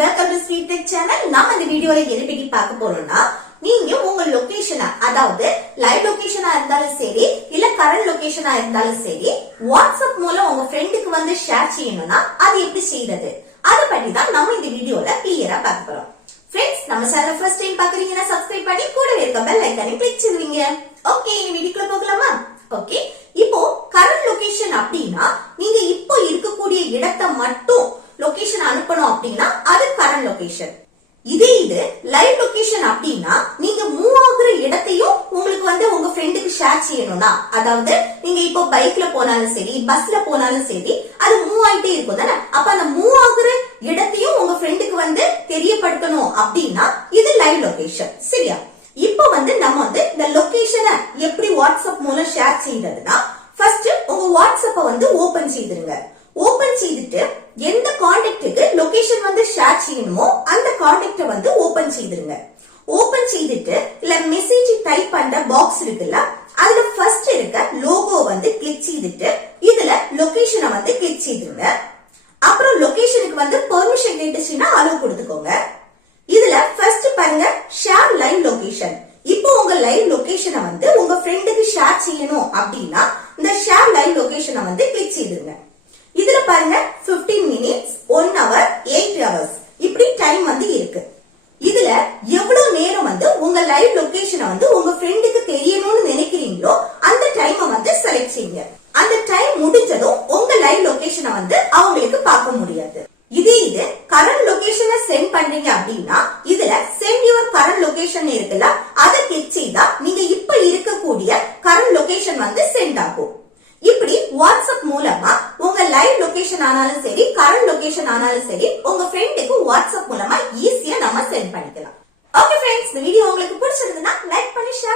Welcome to sweet tech channel. நாம இந்த வீடியோல எதை பத்தி பார்க்க போறோம்னா, நீங்க உங்க லொகேஷனை, அதாவது லைவ் லொகேஷனா இருந்தாலும் சரி இல்ல கரண்ட் லொகேஷனா இருந்தாலும் சரி, வாட்ஸ்அப் மூலம் உங்க ஃப்ரெண்டுக்கு வந்து ஷேர் செய்யணும்னா அது எப்படி செய்யறது, அதை பத்தி தான் நம்ம இந்த வீடியோல கிளியரா பார்க்க போறோம். ஃப்ரெண்ட்ஸ், நம்ம சேனல் ஃபர்ஸ்ட் டைம் பாக்குறீங்கன்னா சப்ஸ்கிரைப் பண்ணி கூடவே இருக்க பெல் ஐகானை கிளிக் செய்வீங்க. ஓகே, இந்த வீடியோக்குள்ள போகலாமா? ஓகே, இப்போ கரண்ட் லொகேஷன் அப்படின்னா நீங்க இப்போ இருக்கக்கூடிய இடத்தை மட்டும் லொகேஷன் அனுப்பணும் அப்படின்னா அது கரண்ட் லொகேஷன். இது லைவ் லொகேஷன் அப்படின்னா நீங்க மூவ் ஆகுற இடத்தையும் உங்களுக்கு வந்து உங்க ஃப்ரெண்டுக்கு ஷேர் செய்யணும்னா, அதாவது நீங்க இப்போ பைக்ல போனாலும் சரி பஸ்ல போனாலும் சரி அது மூவ் ஆயிட்டே இருக்கும் தானே, அப்ப அந்த மூவ் ஆகுற இடத்தையும் உங்க ஃப்ரெண்டுக்கு வந்து தெரியப்படுத்தணும் அப்படின்னா இது லைவ் லொகேஷன். சரியா? இப்போ வந்து நம்ம வந்து இந்த லொகேஷனை எப்படி வாட்ஸ்அப் மூலம் ஷேர் செய்யறதுன்னா, ஃபர்ஸ்ட் உங்க வாட்ஸ்அப்பை வந்து ஓபன் செய்திருங்க. ஓபன் செய்துட்டு எந்த கான்டாக்டுக்கு லொகேஷன் வந்து ஷேர் செய்யணுமோ அந்த கான்டாக்ட வந்து ஓபன் செய்திருங்க. ஓபன் செய்துட்டு இல்ல மெசேஜ் டைப் பண்ற பாக்ஸ் இருக்குல்ல, அதுல ஃபர்ஸ்ட் இருக்க லோகோ வந்து கிளிக் செய்துட்டு இதுல லொகேஷனை வந்து கிளிக் செய்திருங்க. அப்புறம் லொகேஷனுக்கு வந்து பெர்மிஷன் கேட்டுச்சுன்னா அலோவ் கொடுத்துக்கோங்க. இதுல ஃபர்ஸ்ட் பாருங்க, ஷேர் லைவ் லொகேஷன். இப்போ உங்க லைவ் லொகேஷனை வந்து உங்க ஃப்ரெண்டுக்கு ஷேர் செய்யணும் அப்படின்னா இந்த ஷேர் லைவ் லொகேஷனை வந்து கிளிக் செய்திருங்க. இதுல பாருங்க 15 மினிட்ஸ், 1 hour, 8 hours இப்படி டைம் வந்து இருக்கு. இதுல எவ்வளவு நேரம் வந்து உங்க லைவ் லொகேஷனை வந்து உங்க ஃப்ரெண்டுக்கு தெரியணும்னு நினைக்கிறீங்களோ அந்த டைமை வந்து செலக்ட் செய்யுங்க. அந்த டைம் முடிஞ்சதும் உங்க லைவ் லொகேஷனை வந்து அவங்களுக்கு பார்க்க முடியாது. இது கரண்ட் லொகேஷனை சென்ட் பண்றீங்க அப்படின்னா இதுல சென்ட் யுவர் கரண்ட் லொகேஷன் இருக்குல்ல, அதை கிளிக் செய்தா நீங்க இப்ப இருக்கக்கூடிய கரண்ட் லொகேஷன் வந்து சென்ட் ஆகும். இப்படி வாட்ஸ்அப் மூலமா உங்க லைவ் லொகேஷன் ஆனாலும் சரி கரண்ட் லொகேஷன் ஆனாலும் சரி உங்க ஃப்ரெண்டுக்கு வாட்ஸ்அப் மூலமா ஈஸியா நம்ம சென்ட் பண்ணிக்கலாம். ஓகே ஃப்ரெண்ட்ஸ், இந்த வீடியோ உங்களுக்கு பிடிச்சிருந்ததுன்னா லைக் பண்ணி ஷேர்